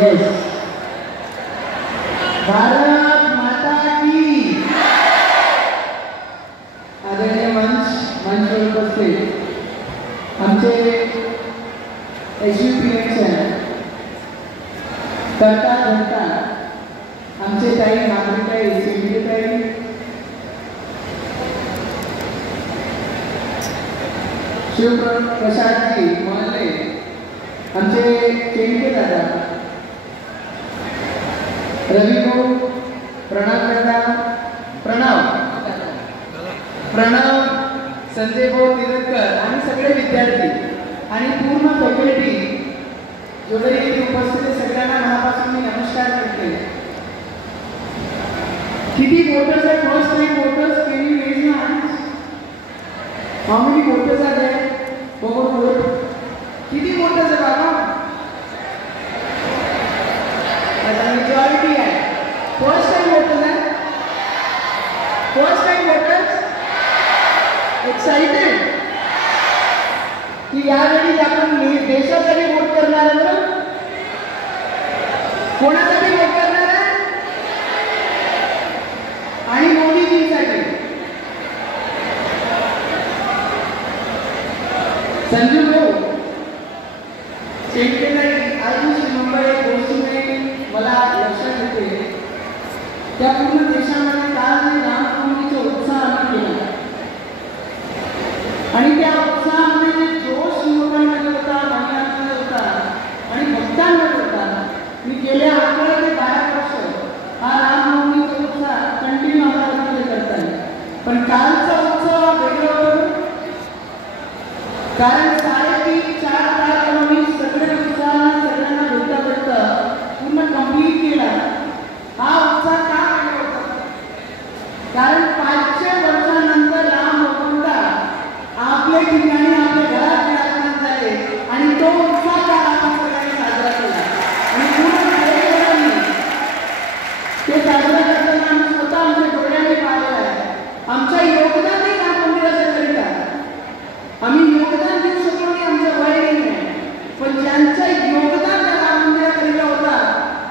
Yes, Bharat माता की। आदरणीय मंचवर उपस्थित आमचे एज्युकेशन करता धरता आमचे काही नागरिक सेक्रेटरी शिवप्रसाद जी मोहल्ले, आमचे चेंडके दादा, रवि भाऊ, प्रणव संजय भाऊ तिरटकर आणि सगळे विद्यार्थी आणि पूर्ण फॅकल्टी जेवढे इथे उपस्थित आहे सगळ्यांना मनापासून मी नमस्कार करते। किती वोटर्स आहे? First time voters, can you raise your hands? How many voters are there? बहुत वोट। किती वोटर्स आहे बाबा? मेजॉरिटी है। फर्स्ट टाइम वोटर्स है? फर्स्ट टाइम वोटर्स एक्साइटेड की यावेळी आपण देशासाठी वोट करणार आहोत? कोणासाठी वोट करणार आहे? आणि मोदीजींसाठी। संजू भाऊ शेतकरी आज मुंबई गोष्टीने मला लक्षात येते त्या पूर्ण देशामध्ये काल रामनवमीचा उत्साह आम्ही केला आणि त्या उत्साहामध्ये जोश लोकांमध्ये होता, महिलांमध्ये होता आणि भक्तांमध्ये होता। मी गेल्या 11 ते 12 वर्ष हा रामनवमीचा उत्साह कंटिन्यू आम्हाला करताय, पण कालचा उत्सव हा वेगळा होता कारण 3.5-4 तास आम्ही सगळे उत्साहाने सगळ्यांना भेटता पूर्ण कंप्लीट केला। हा उत्साह का वेगळा होता? कारण 500 वर्षानंतर राम भगवंत आपल्या ठिकाणी आपल्या घरात विराजमान झाले आणि तो उत्साह आपण सगळ्यांनी साजरा केला आणि पूर्ण देशभराने ते साजरा करताना आम्ही स्वतः आमच्या डोळ्यांनी पाहिलं आहे। आमच्या योगदानही राम मंदिराच्या आम्ही योगदान देऊ शकलो नाही, आमचं वय नाही आहे, पण ज्यांचं योगदान त्या राम मंदिराकरिता होता,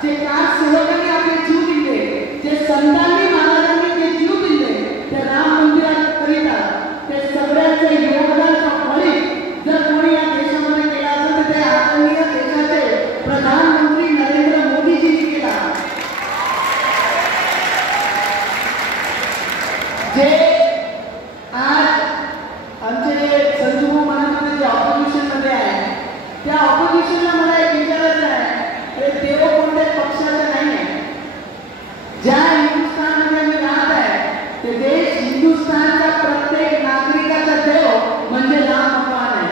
जे कार सेवकांनी आपले जीव दिले, जे संतांनी महाराजांनी ते जीव दिले त्या राम मंदिराकरिता, ते सगळ्यांचे योगदानाचा फलित जर कोणी या देशामध्ये केला असेल तर ते आदरणीय देशाचे प्रधानमंत्री नरेंद्र मोदीजींनी केला। जे आज आमचे संजू मनामध्ये जे ऑपोजिशन मध्ये आहे त्या ऑपोजिशनला मला एक विचारायचं आहे, देव कोणत्या पक्षाचा नाही आहे। ज्या हिंदुस्थानमध्ये आम्ही राहत आहे ते देश हिंदुस्थानचा प्रत्येक नागरिकाचा देव म्हणजे राम भगवान आहे।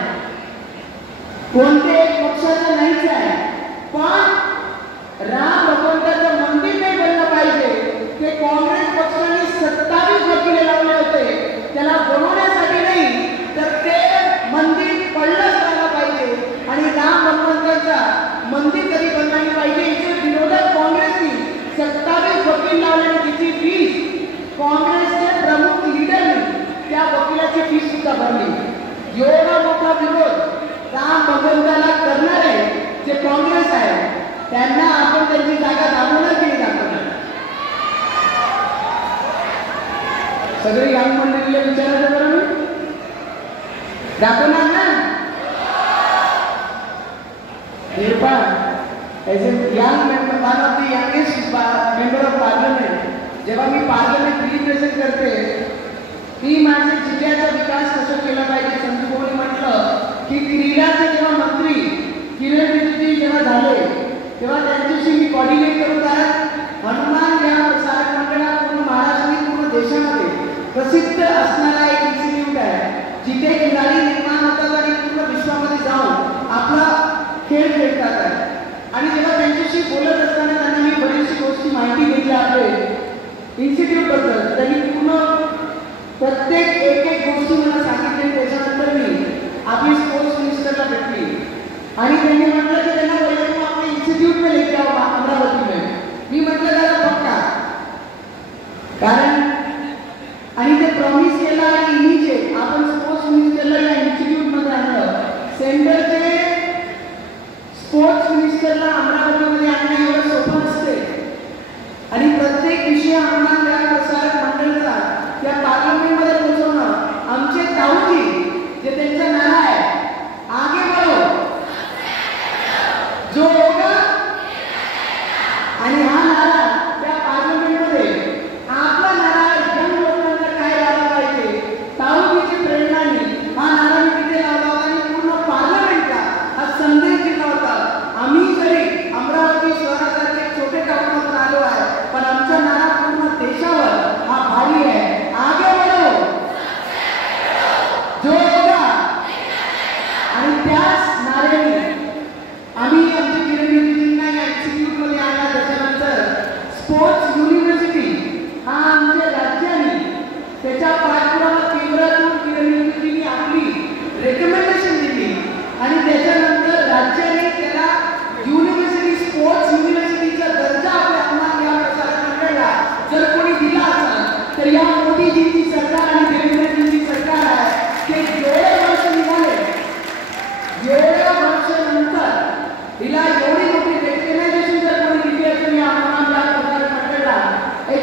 कोणत्या पक्षाचा नाहीच आहे, पण राम भगवंताचं मंदिर नाही बनलं पाहिजे। ते काँग्रेस पक्षाने 27 वकिले लावले होते, त्याला बनवण्यासाठी नाही तर ते मंदिर पडलं झालं पाहिजे आणि राम भगवंताचा मंदिर कधी बनलं नाही पाहिजे। याच्या विरोधात काँग्रेसने 27 वकील लावले आणि तिची फीस काँग्रेसचे प्रमुख लीडरने त्या वकिलाची फीस सुद्धा भरली। एवढा मोठा विरोध राम भगवंताला करणारे जे काँग्रेस आहे त्यांना आपण त्यांची जागा दाखवणार की नाही दाखवणार? सगळे राम मंदिरला विचारायचं बरं मी दाखवणार ना? As a young member, one of the youngest member of parliament, जेव्हा मी पार्लमेंट रिप्रेझेंट करते मी माझ्या जिल्ह्याचा विकास कसा केला पाहिजे, संजू भाऊनी म्हटलं की क्रीडाचे जेव्हा मंत्री किरण रिजिजू जेव्हा झाले तेव्हा त्यांच्याशी मी कॉर्डिनेट करून हनुमान या प्रसारक मंडळा पूर्ण महाराष्ट्र पूर्ण देशामध्ये प्रसिद्ध असणारा एक इन्स्टिट्यूट आहे जिथे खिलाडी निर्माण होतात आणि पूर्ण विश्वामध्ये जाऊन आपला खेळ खेळतात आहे। आणि जेव्हा त्यांच्याशी बोलत असताना त्यांना मी बरीचशी गोष्टी माहिती घेतली आपले इन्स्टिट्यूट बद्दल, त्यांनी पूर्ण प्रत्येक एक गोष्टी मला सांगितली। त्याच्यानंतर मी आपली स्पोर्ट्स मिनिस्टरला भेटली आणि त्यांनी म्हटलं की त्यांना पहिले आपले इन्स्टिट्यूट में लेके आओ अमरावती में। मी म्हटलं दादा पक्का, कारण आणि ते प्रॉमिस केला आणि इनिशिएट आपण स्पोर्ट्स मिनिस्टरला या इन्स्टिट्यूट मध्ये आणलं। सेंटरचे स्पोर्ट्स मिनिस्टरला अमरावतीमध्ये आणण्यात विमान प्रसारक मंडळाचा या पार्लमेंटमध्ये पोहोचवणं आमचे ताऊजी जे त्यांचा नारा आहे, आगे बढ़ो जो होगा, आणि हा नारा त्या पार्लमेंटमध्ये आपला नारा यंग लोकांना काय लावला पाहिजे, ताऊजीची प्रेरणाने हा नारा मी तिथे लावला होता आणि पूर्ण पार्लमेंटला हा संदेश दिला होता. आम्ही जरी अमरावती शहरासारखे छोटे टाउनमधून आलो आहे, पण आमचा नारा पूर्ण देशावर हा भारी आहे, आगे बढ़ो जो होगा. आणि त्याच नाऱ्याने आम्ही आमच्या किरणजींना या इन्स्टिट्यूटमध्ये आणला. त्याच्यानंतर स्पोर्ट्स युनिव्हर्सिटी हा आमच्या राज्याने त्याच्या पाठपुरावा केंद्रातून किरणजींनी आपली रेकमेंडेशन दिली आणि त्याच्यानंतर राज्याने त्याला युनिव्हर्सिटी स्पोर्ट्स युनिव्हर्सिटीचा दर्जा आपल्या आम्हाला या प्रसारक मंडळाला जर कोणी दिला असेल तर या मोदीजींची सरकार आणि देवेंद्रजींची सरकार आहे. ते एवढे वर्ष निघाले, एवढ्या वर्षानंतर हिला एवढी मोठी रेकग्नायझेशन जर कोणी दिली असेल या आम्हाला प्रसारक मंडळाला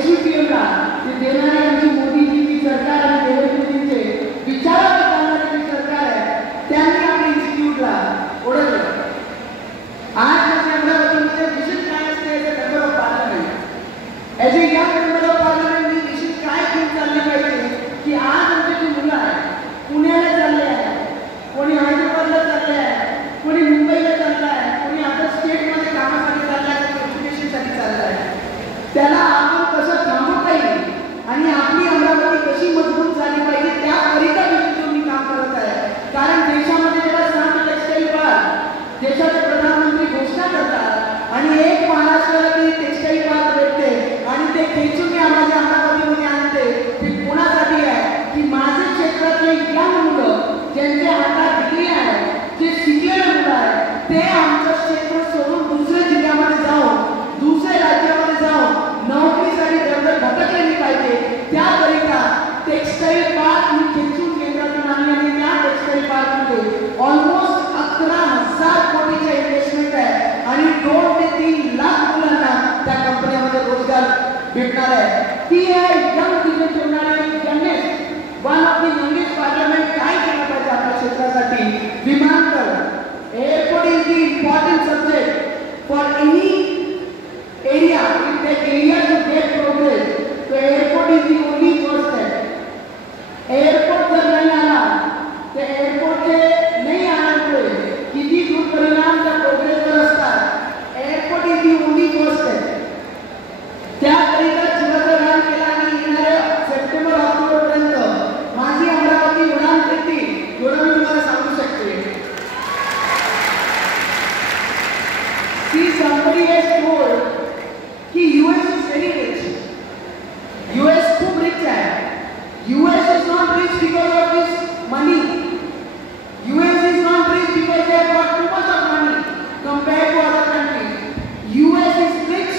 HUPM ला, ते देणारी आमची मोदीजींची सरकार आणि देवेंद्रजींचे विचारावर चालणारी जी सरकार आहे त्यांनी आपल्या इन्स्टिट्यूटला ओळखलं. आज माझ्या अमरावतीमध्ये विशेष काय असते as a member of parliament, as a young member of parliament मी विशेष काय घेऊन चालले पाहिजे की आज आमची जी मुलं आहे पुण्याला चालले आहे, कोणी हैदराबादला चालले आहे, कोणी मुंबईला चाललं आहे, कोणी आता स्टेटमध्ये कामासाठी चाललं आहे, एज्युकेशनसाठी चाललं आहे, त्याला आपण कसं थांबवता येईल आणि आपली अमरावती कशी मजबूत झाली पाहिजे त्याकरिता मी काम करत आहे. कारण देशामध्ये जेव्हा 7 टेक्सटाईल पार्क देशाचे प्रधानमंत्री घोषणा करतात आणि एक महाराष्ट्राला टेक्सटाईल पार्क भेटते आणि ते खेचून माझ्या अमरावतीमध्ये आणते, ते कोणासाठी आहे की माझ्या क्षेत्रातले यंग मुलं ज्यांच्या हातात डिग्री आहे, जे शिकलेले मुलं आहे, ते आमचं क्षेत्र सोडून दुसऱ्या जिल्ह्यामध्ये जाऊन दुसऱ्या राज्यामध्ये जाऊन नोकरीसाठी दरदर भटकलेली पाहिजे. त्याकरिता टेक्सटाईल पार्क मी खेचून केंद्रातून आणली आणि त्या टेक्सटाईल पार्कमध्ये ऑलमोस्ट 11,000 कोटीचा इन्व्हेस्टमेंट आहे आणि 2 ते 3 लाख मुलांना त्या कंपन्यामध्ये रोजगार भेटणार आहे. ती आहे यंग दिले ठेवणारी youngest, one of the youngest parliament. काय केलं पाहिजे आपल्या क्षेत्रासाठी? विमानतळ, airport is the important subject for any area. If that area to get progress, तो airport is the only first step. Airport जर नाही आला तर एअरपोर्टचे नाही आल्यामुळे किती दुष्परिणाम त्या प्रोग्रेसवर असतात. Airport is the only first step. त्याकरिता जीवाचा रान केला आणि येणाऱ्या सप्टेंबर-ऑक्टोबरपर्यंत माझी अमरावती उडान देते एवढं मी तुम्हाला सांगू शकते. की somebody has told की US is very rich. US खूप rich आहे. US is not rich because of this money. US is not rich because they have got too much of money compared to other countries. US is rich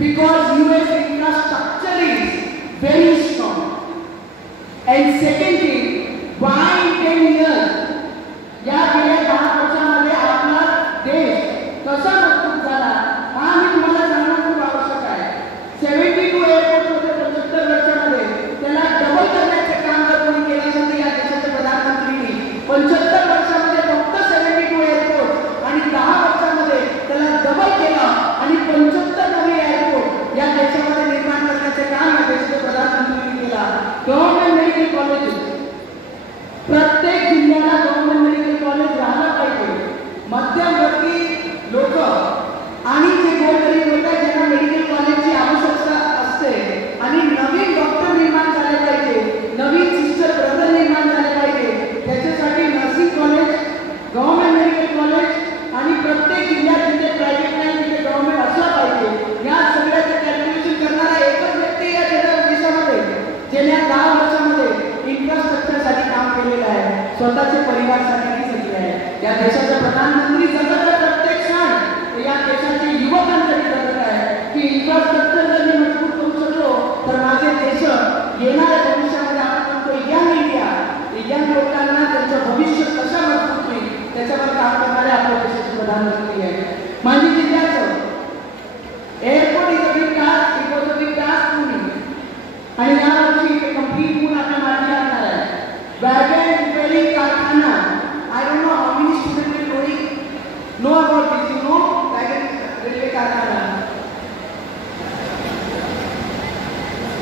because US infrastructure is very strong. And second thing, why in 10 years या गेल्या 10 वर्षांमध्ये आपला देश कसा मजबूत झाला हा मी तुम्हाला सांगणं खूप आवश्यक आहे. 72 एअरपोर्ट होते 75 वर्षांमध्ये, त्याला डबल करण्याचे काम जर कोणी केलं असेल तर या देशाच्या प्रधानमंत्रींनी 75 वर्षांमध्ये फक्त 72 एअरपोर्ट आणि 10 वर्षांमध्ये त्याला डबल केलं आणि 75 नवे एअरपोर्ट या देशामध्ये निर्माण करण्याचे काम या देशाच्या प्रधानमंत्रींनी केला. गव्हर्नमेंट मेडिकल कॉलेजेस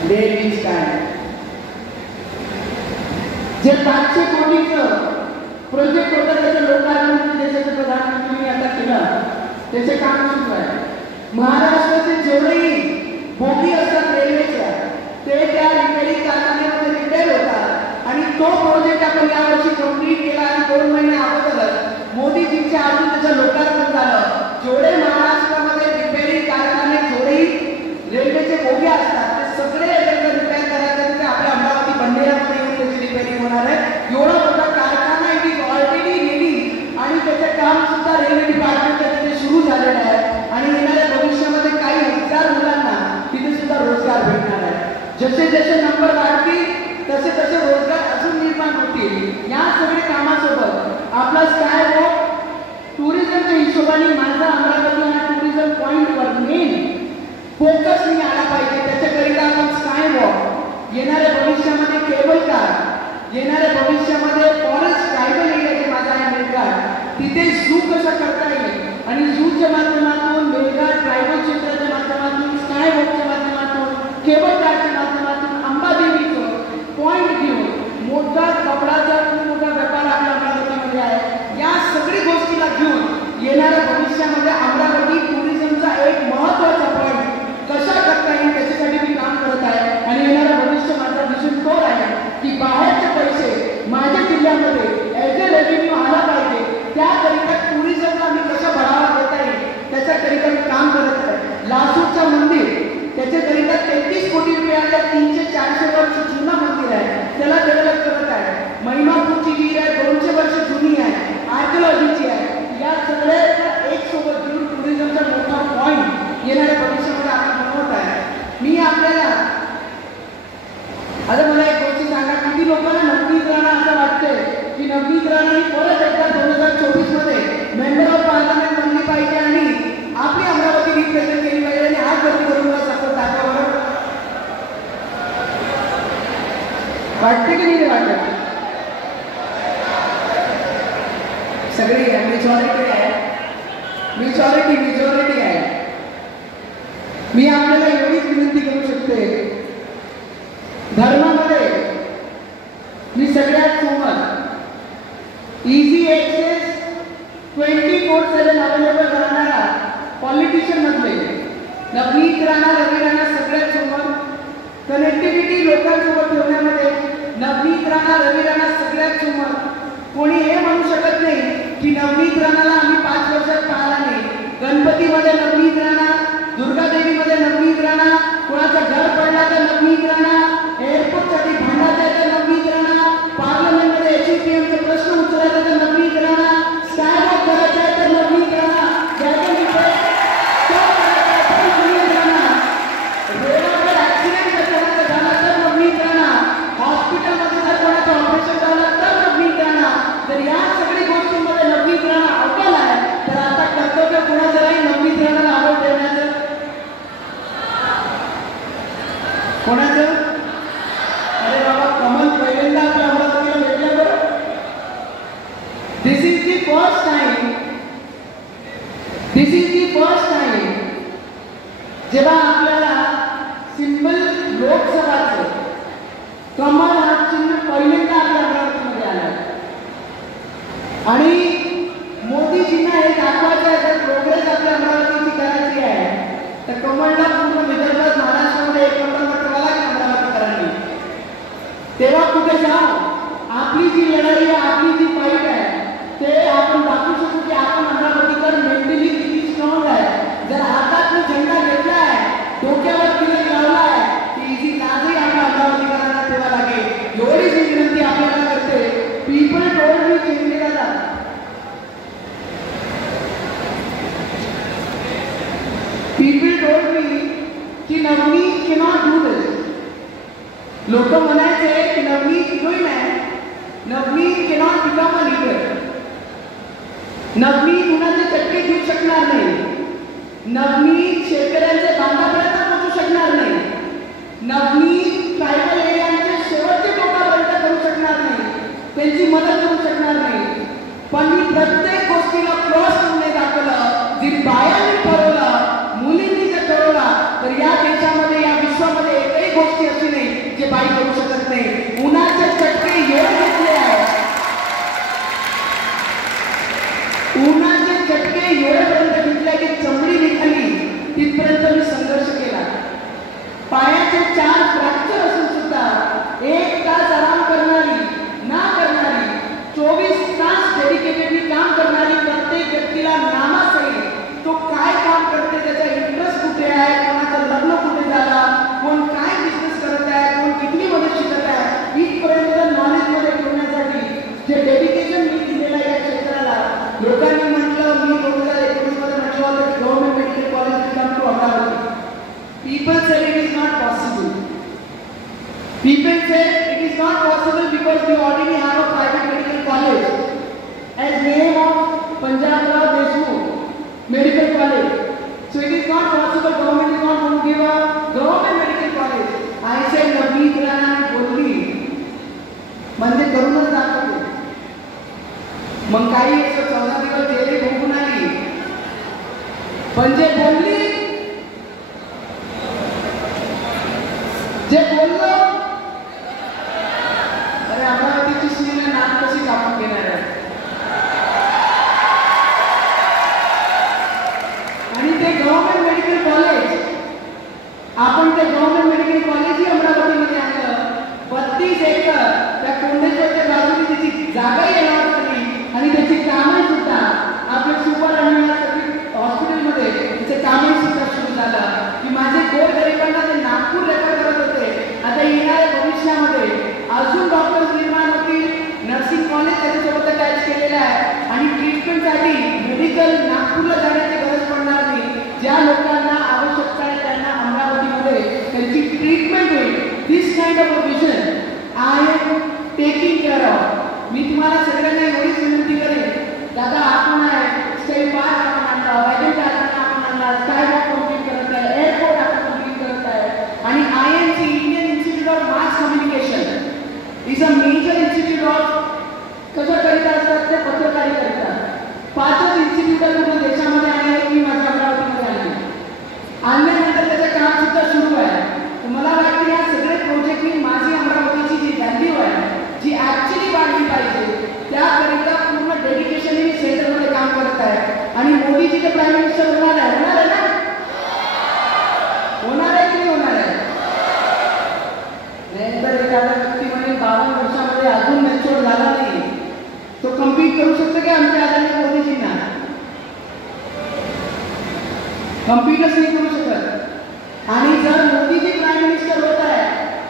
लेडीज काय जे 500 कोटीचं प्रोजेक्ट होता त्याचं लोकार्पण देशाचे प्रधानमंत्र्यांनी आता केलं, त्याचे काम सुरू आहे. महाराष्ट्राचे जेवढेही बोगी असतात रेल्वेच्या ते त्या रिपेअरिंग कारखान्यामध्ये रिपेअर होतात आणि तो प्रोजेक्ट आपण यावर्षी कंप्लीट केला आणि 2 महिने अगोदरच मोदीजींच्या हातून त्याचं लोकार्पण झालं. जेवढे महाराष्ट्रामध्ये रिपेअरिंग कारखाने जेवढेही रेल्वेचे बोगी असतात ते सगळे रिपेअर करायचं ते आपल्या अमरावती बंडेरामध्ये येऊन त्याची रिपेअरिंग होणार आहे. एवढा मोठा कारखाना इट इज ऑलरेडी रेडी आणि त्याचं काम सुद्धा रेल्वे डिपार्टमेंटच्या तिथे सुरू झालेलं आहे आणि येणाऱ्या भविष्यामध्ये काही हजार मुलांना तिथे सुद्धा रोजगार भेटणार आहे. जसे जसे नंबर वाढतील तसे तसे रोजगार अजून निर्माण होतील. या सगळे कामासोबत आपला स्काय वॉक टुरिझमच्या हिशोबाने माझा अमरावती हा टुरिझम पॉईंटवर मेन फोकस मी आला पाहिजे. त्याच्याकरिता आपण स्काय वॉक, येणाऱ्या भविष्यामध्ये केबल कार, येणाऱ्या भविष्यामध्ये फॉरेस्ट ट्रायबल एरिया जे माझा आहे मेळघाट तिथे झू कसा करता येईल आणि झूच्या माध्यमातून मेळघाट ट्रायबल क्षेत्राच्या माध्यमातून स्काय वॉकच्या माध्यमातून केबल कारच्या माध्यमातून अंबादेवीचं पॉईंट घेऊन मोठा कपडाचा खूप मोठा व्यापार आपल्या अमरावतीमध्ये आहे. या सगळी गोष्टीला घेऊन येणाऱ्या भविष्यामध्ये अमरावती टुरिझमचा एक महत्त्वाचा पॉईंट कशा करता येईल त्याच्यासाठी मी काम करत आहे आणि येणारं भविष्य माझा विजन तो आहे की बाहेरचे पैसे माझ्या जिल्ह्यामध्ये ॲज अ रेव्हेन्यू आला पाहिजे. त्याकरिता टुरिझमला मी कशा बढावा देता येईल त्याच्याकरिता मी काम करत आहे. लासूरचं मंदिर त्याच्याकरिता 33 कोटी रुपयाच्या 300-400 वर्ष जुनं मंदिर आहे, त्याला डेव्हलप करत आहे. महिमापूरची विहीर आहे, 200 वर्ष जुनी आहे, आर्किओलॉजीची आहे. या सगळ्याचा एक सोबत घेऊन टुरिझमचा मोठा पॉईंट येणाऱ्या भविष्यामध्ये आपण बनवत आहे. मी आपल्याला आता मला एक गोष्ट सांगा, किती लोकांना नवनीत राणा असं वाटतंय की नवनीत राणांनी परत एकदा 2024 मध्ये मेंबर ऑफ पार्लमेंट बनली पाहिजे आणि आपली अमरावती रिप्रेझेंट केली पाहिजे आणि आज वरती करून मला सपोर्ट दाखवावर वाटते की नाही वाटत? सगळी मेजॉरिटी आहे, मेजॉरिटी आहे. मी आपल्याला एवढीच विनंती करू शकते, धर्मामध्ये मी सगळ्यात सोबत इझी ॲक्सेस 24/7 अवेलेबल करणारा पॉलिटिशियन मधले नवनीत राणा, रवी राणा सगळ्यात सोबत कनेक्टिव्हिटी लोकांसोबत ठेवण्यामध्ये नवनीत राणा, रवी राणा सगळ्यात सोबत. कोणी हे म्हणू शकत नाही की नवनीत राणाला आम्ही 5 वर्षात पाहिला नाही. गणपतीमध्ये नवनीत राणा, दुर्गादेवीमध्ये नवनीत राणा, कोणाचं घर पडला तर नवनीत राणा, एअरपोर्टसाठी भांडायचं आहे तर नवनीत राणा, पार्लमेंटमध्ये HUPMचे प्रश्न उचलायचे तर नवनीत राणा, स्काय वॉक करायचं आहे तर नवनीत राणा, रोडावर ऍक्सिडेंट झाला तर नवनीत राणा, हॉस्पिटलमध्ये जर कोणाचं ऑपरेशन झालं तर नवनीत राणा. तर या सगळ्या गोष्टींमध्ये नवनीत राणा अव्वल आहे. तर आता कर्तव्य कोणाचं राहील नवनीत राणाला आवड ठेवण्याचं? कोणाचं? अरे बाबा, कमल पहिल्यांदा आपल्या अमरावतीला भेटल्या बरं. दिस इज दी फर्स्ट टाइम जेव्हा आपल्याला सिंबल लोकसभाचं कमल हा चिन्ह पहिल्यांदा आपल्या अमरावतीमध्ये आला आणि मोदीजींना हे दाखवायचं आहे तर प्रोग्रेस आपल्या अमरावतीची करायची आहे तर कमलला पूर्ण विदर्भात महाराष्ट्रामध्ये एक नंबर ठेवायला की अमरावतीकरांनी. तेव्हा कुठे जाऊ आपली जी लढाई आहे, आपली जी फाईट आहे ते आपण दाखवू शकतो की आपण अमरावतीकर मेंटली किती स्ट्रॉंग आहे. जर हातात झेंडा घेतला आहे, डोक्यावर तिलक लावला आहे, ती जी लाजही आपल्या अमरावतीकरांना ठेवा लागेल. एवढीच विनंती आपल्याला करते. पीपल टोल्ड मी चेंजे दादा, पीपल टोल्ड मी की नवनीत कॅनॉट डू दिस. लोक म्हणायचे की नवनीत हिरोईन आहे, Navneet cannot become a leader, Navneet कुणाचे चटके घेऊ शकणार नाही, नवनीत शेतकऱ्यांचे बांधापर्यंत पोहोचू शकणार नाही, नवनीत ट्रायबल एरियांचे शेवटचे लोकांपर्यंत करू शकणार नाही, त्यांची मदत करू शकणार नाही. पण मी प्रत्येक गोष्टीला क्रॉस करून दाखवलं. जी बायांनी ठरवलं, मुलींनी जर ठरवलं तर या देशामध्ये, या विश्वामध्ये एकही गोष्टी People say it is not possible. People say it is not possible because we already have a private medical college as name of Punjabrao Deshmukh Medical College. So it is not possible, government is not going to give a government medical college. I said Navneet Rana बोलली म्हणजे करूनच दाखवते. मग काही 114 दिवस gel भोगून आली पण जे बोलली जे बोललो अरे अमरावतीची स्त्रीने नाक कशी कापून घेणार आहे आणि ते गव्हर्नमेंट मेडिकल कॉलेज आपण ते गव्हर्नमेंट मेडिकल कॉलेज ही अमरावतीमध्ये आणलं 32 एकर त्या कोंडेश्वरच्या बाजूने त्याची जागा येणार होती आणि त्याची कामं सुद्धा आपल्या सुपर आणि हॉस्पिटलमध्ये त्याचे कामं सुद्धा सुरू झालं की माझे गोरगरिबांना ते नागपूर रेफर करत होते आता येणाऱ्या भविष्यामध्ये अजून डॉक्टर्स निर्माण होतील नर्सिंग कॉलेज त्याच्यासोबत अटॅच केलेलं आहे आणि ट्रीटमेंटसाठी मेडिकल नागपूरला जाण्याची गरज पडणार नाही ज्या लोकांना आवश्यकता आहे त्यांना अमरावतीमध्ये त्यांची ट्रीटमेंट होईल this kind of a vision I am taking care of मी तुम्हाला सगळ्यांना एवढीच विनंती करेन दादा आपण आहे स्टेट पार्क आपण आणला वॅगन आपण आणला स्काय वॉक कम्प्लीट करत आहे एअरपोर्ट आपण कम्प्लीट करत आहे आणि IIMC Indian institute of mass communication is a major institute of कसं करीता असतात ते पत्रकारी करतात 5च इन्स्टिट्यूट पूर्ण देशामध्ये आहे की माझ्या अमरावतीमध्ये आले आणल्यानंतर त्याचं काम सुद्धा सुरू आहे तर मला वाटतं या सगळे प्रोजेक्टनी माझी अमरावतीची जी व्हॅल्यू आहे जी ॲक्च्युली वाढली पाहिजे त्याकरिता पूर्ण डेडिकेशनने सेंटरमध्ये काम करत आहे आणि मोदीजी जे प्राईम मिनिस्टर होणार आहे ना होणार आहे की नाही होणार आहे नाहीतर एखादा व्यक्ती म्हणे 52 वर्षामध्ये अजून मॅच्युअर झाला नाही तो कम्पीट करू शकतो की आमच्या आदरणीय मोदीजींना कम्पीटच नाही करू शकत आणि जर मोदीजी प्राईम मिनिस्टर होत आहे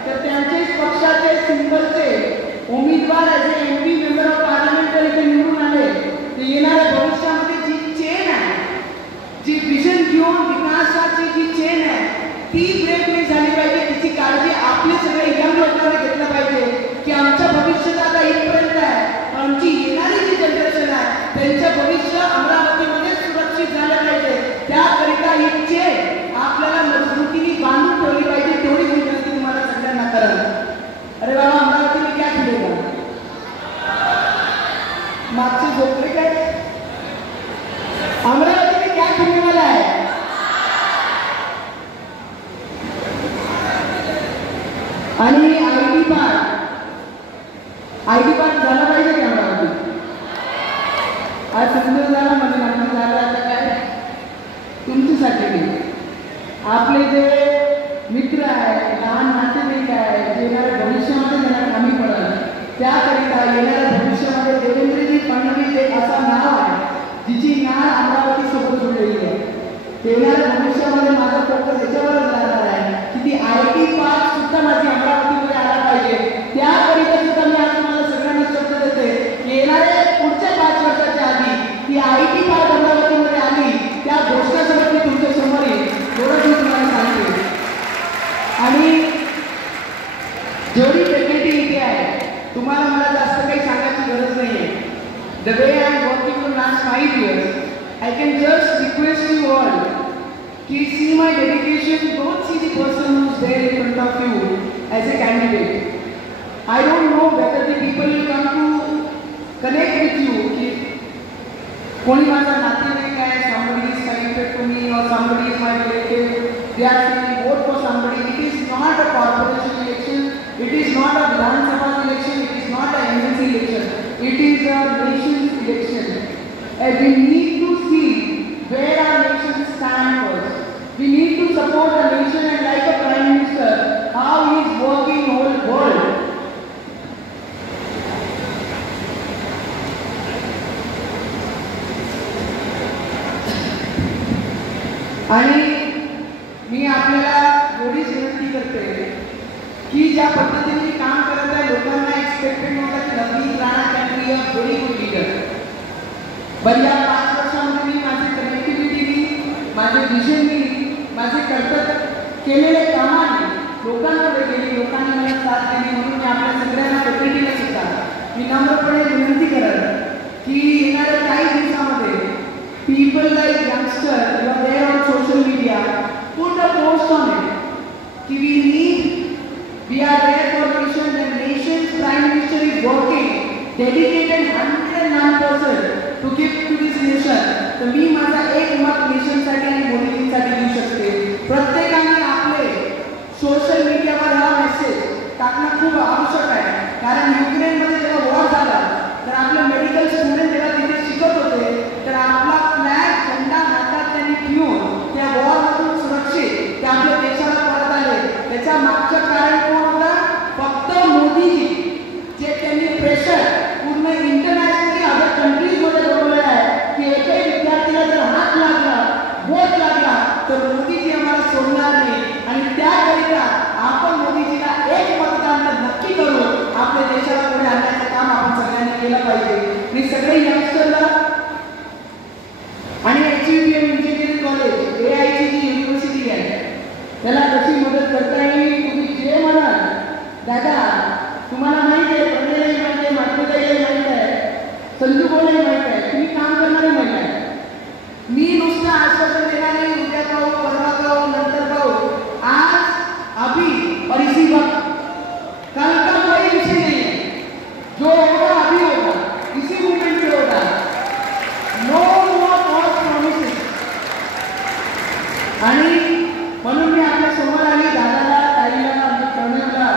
तर त्यांचेच पक्षाचे सिंबलचे उमेदवार as A MP member of parliament जर इथे निवडून आले तर येणाऱ्या भविष्यामध्ये जी चेन आहे जी विजन घेऊन विकासाची जी चेन आहे ती ब्रेक नाही झाली पाहिजे तिची काळजी आपले सगळे यंग लोकांना घेतलं पाहिजे की आमचं भविष्य आता इथपर्यंत आहे आमची येणारी जी जनरेशन आहे त्यांचं भविष्य अमरावतीमध्ये सुरक्षित झालं पाहिजे त्याकरिता ही चेन आपल्याला मजबूतीने बांधून ठेवली पाहिजे तेवढीच विनंती तुम्हाला सगळ्यांना करत अरे बाबा अमरावती में क्या खुलेगा मागचे झोपले काय अमरावती में क्या खुलने वाला है आणि आयटी पार्क झाला पाहिजे की अमरावती आज समजून झाला म्हणजे म्हणून झालं आता काय तुमच्यासाठी आपले जे मित्र आहे लहान नातेवाईक आहे येणाऱ्या भविष्यामध्ये त्यांना कमी पडत त्याकरिता येणाऱ्या भविष्यामध्ये देवेंद्रजी फडणवीस एक असा नाव आहे जिची नाळ अमरावतीसोबत जोडलेली आहे येणाऱ्या भविष्यामध्ये माझा फोकस याच्यावरच राहणार आहे की ती IT पार्क सुद्धा माझी अमरावतीमध्ये आला पाहिजे त्याकरिता सुद्धा मी आज तुम्हाला सगळ्यांना शब्द देते येणाऱ्या पुढच्या 5 वर्षाच्या आधी ती IT पार्क अमरावतीमध्ये आली त्या घोषणासोबत मी तुमच्या समोर येईल एवढं मी तुम्हाला सांगते आणि जेवढी फॅकल्टी इथे आहे तुम्हाला मला जास्त काही सांगायची गरज नाही आहे the way I am working for last 5 years I can just request you all to see my dedication, don't see the person who is there in front of you as a candidate. I don't know whether the people will come to connect with you. कोणी माझा नातेवाईक आहे, somebody is connected to me or somebody is my relative, they are saying vote for somebody. It is not a corporation election, it is not a Vidhan Sabha election, it is not a MNC election, it is a nation's election. And we need to see where our nation stands first. We need to support the nation and like a Prime Minister, how he is working whole world. आणि मी आपल्याला एवढीच विनंती करते की ज्या पद्धतीने काम करत आहे लोकांना एक्सपेक्टेड होता की Navneet Rana can be a very good leader पण या 5 वर्षांमध्ये मी माझी कनेक्टिव्हिटी माझे विजन माझे कर्तव्य केलेल्या कामाने लोकांकडे गेली, लोकांनी मला साथ दिली. म्हणून मी आपल्या सगळ्यांना प्रतिनिधीला सुद्धा मी नम्रपणे विनंती करेन की येणाऱ्या काही दिवसामध्ये people like youngster, you are there on social media, put a post on it. We are there for nation, and nation's prime minister is working dedicated 109% to give to this nation. तर मी माझा एक मत नेशनसाठी आणि मोदीजींसाठी देऊ शकते. प्रत्येकाने आपले social मीडियावर हा मेसेज टाकणं खूप आवश्यक आहे. कारण युक्रेनमध्ये जेव्हा वॉर झाला तर आपले मेडिकल स्टुडंट जेव्हा तिथे शिकत होते तर आपला फ्लॅग झेंडा हातात त्यांनी ठेवून त्या वॉरमधून सुरक्षित ते आपल्या देशाला परत आले. त्याच्या मागचं कारण कोण होतं? फक्त मोदीजी, जे त्यांनी प्रेशर पूर्ण इंटरनॅशनली अदर कंट्रीजमध्ये बनवलेलं आहे की एकही विद्यार्थीला जर हात लागला, बोट लागला तर मोदीजी आम्हाला सोडणार नाही. आणि त्याकरिता आपण मोदीजीला एक मतदान नक्की करू. आपल्या देशाला पुढे आणण्याचं काम आपण सगळ्यांनी केलं पाहिजे. मी सगळे यंगस्टरला आणि HUBM इंजिनिअरिंग कॉलेज AIT जी युनिव्हर्सिटी आहे त्याला कशी मदत करता येईल तुम्ही जे म्हणाल. दादा तुम्हाला माहिती आहे, प्रज्ञालाही माहिती आहे, माधुरीताईलाही माहिती आहे, संजू भाऊलाही माहिती आहे, तुम्ही काम करणारे माहिती आहे. मी नुसतं आश्वासन देणार नाही, उद्या पाहू, परवा पाहू, नंतर पाहू. आज अभी और इसी वक्त, कल का कोई विषय नहीं है. जो होगा अभी होगा, इसी मूवमेंट में होगा. नो मोर फॉल्स प्रॉमिसेस. आणि म्हणून मी आपल्या समोर आली दादाला, ताईला, आमच्या प्रणवला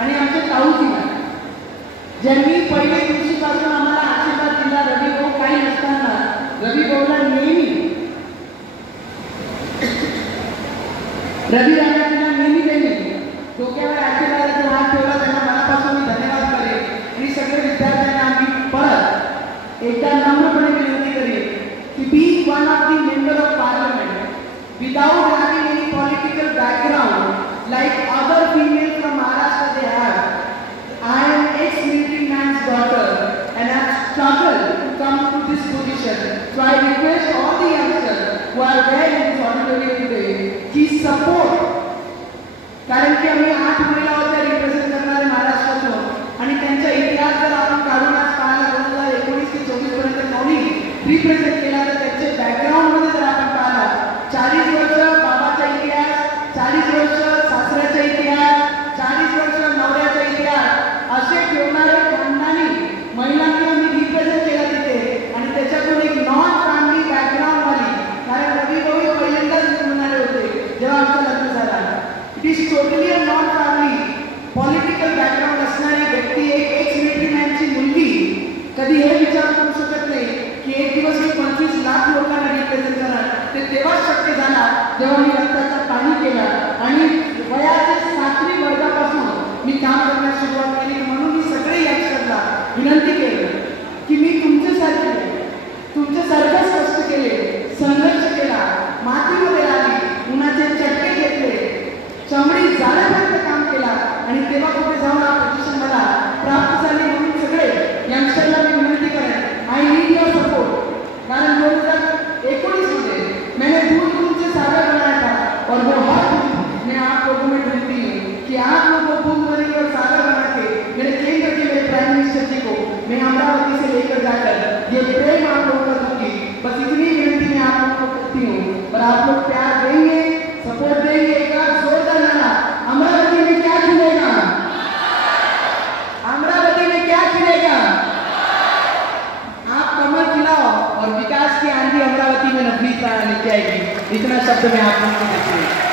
आणि आमच्या ताऊजीला, ज्यांनी पहिल्या दिवशीपासून आम्हाला आशीर्वाद दिला. रवी भाऊ काही नसताना रवी भाऊला नेहमी रवी राजांना नेहमी त्यांनी डोक्यावर आशीर्वादाचा हात ठेवला. त्यांना मनापासून मी धन्यवाद करेन. आणि सगळे विद्यार्थ्यांना मी परत एकदा नम्रपणे विनंती करेन की be one of the member of parliament without having any political background like other females from Maharashtra they have. I am ex-military man's daughter and I have struggled to come to this position. So I request all the youngsters who are there in this auditorium today to support. कारण की आम्ही 8 महिला होत्या represent करणारे महाराष्ट्रातून आणि त्यांचा इतिहास जर आपण काढून आज पाहायला 2019 ते 24 पर्यंत कोणी रिप्रेझेंट केला तर त्याचे बॅकग्राऊंडमध्ये जर आपण पाहिला 40 वर्ष बाबाचा इतिहास, 40 वर्ष सासऱ्याचा इतिहास, 40 वर्ष नवऱ्याचा इतिहास असे ठेवणारे खानदानी महिलांना मी रिप्रेझेंट केला तिथे. आणि त्याच्यातून एक नॉन फॅमिली बॅकग्राऊंड वाली, कारण रवी भाऊ पहिल्यांदाच म्हणणारे होते जेव्हा आमचं लग्न झालं. It is totally a non family political background असणारी व्यक्ती, एक एक्स मिलिटरी मॅनची मुलगी कधी हे विचार करू शकत नाही की एक दिवस मी 25 लाख लोकांना रिप्रेझेंट करणार. ते तेव्हाच शक्य झाला जेव्हा मी रक्ताचा पाणी केला आणि वयाच्या 7वी वर्गापासून मी काम करण्यास सुरुवात केली. म्हणून मी सगळे यंगस्टरला विनंती केली की मी तुमच्यासारखंच कष्ट केले, संघर्ष केला, मातीमध्ये आली, उन्हाचे चटके घेतले, चमडी जाण्यापर्यंत काम केला आणि तेव्हा कुठे जाऊन हा पोझिशन मला प्राप्त झाली. म्हणून सगळे यंगस्टरला मी विनंती करेन, आय नीड युअर सपोर्ट. कारण 2019 में मैंने दूध से सागर बनाया था और वो हर दूध मैं आप लोगों में ढूंढती हूँ कि आप लोग वो दूध बने और सागर बना के मेरे केंद्र के मेरे प्राइम मिनिस्टर जी को मैं अमरावती से लेकर जाकर ये प्रेम आप लोगों का दूंगी. बस इतनी विनती मैं आप लोगों को करती हूँ. और आप लोग प्यार देंगे, सपोर्ट देंगे. एक जोरदार नारा, अमरावती में क्या खिलेगा? अमरावती में क्या खिलेगा? आप कमल खिलाओ और विकास की आंधी अमरावती में नफरी प्राण लेके आएगी. इतना शब्द में आप लोगों को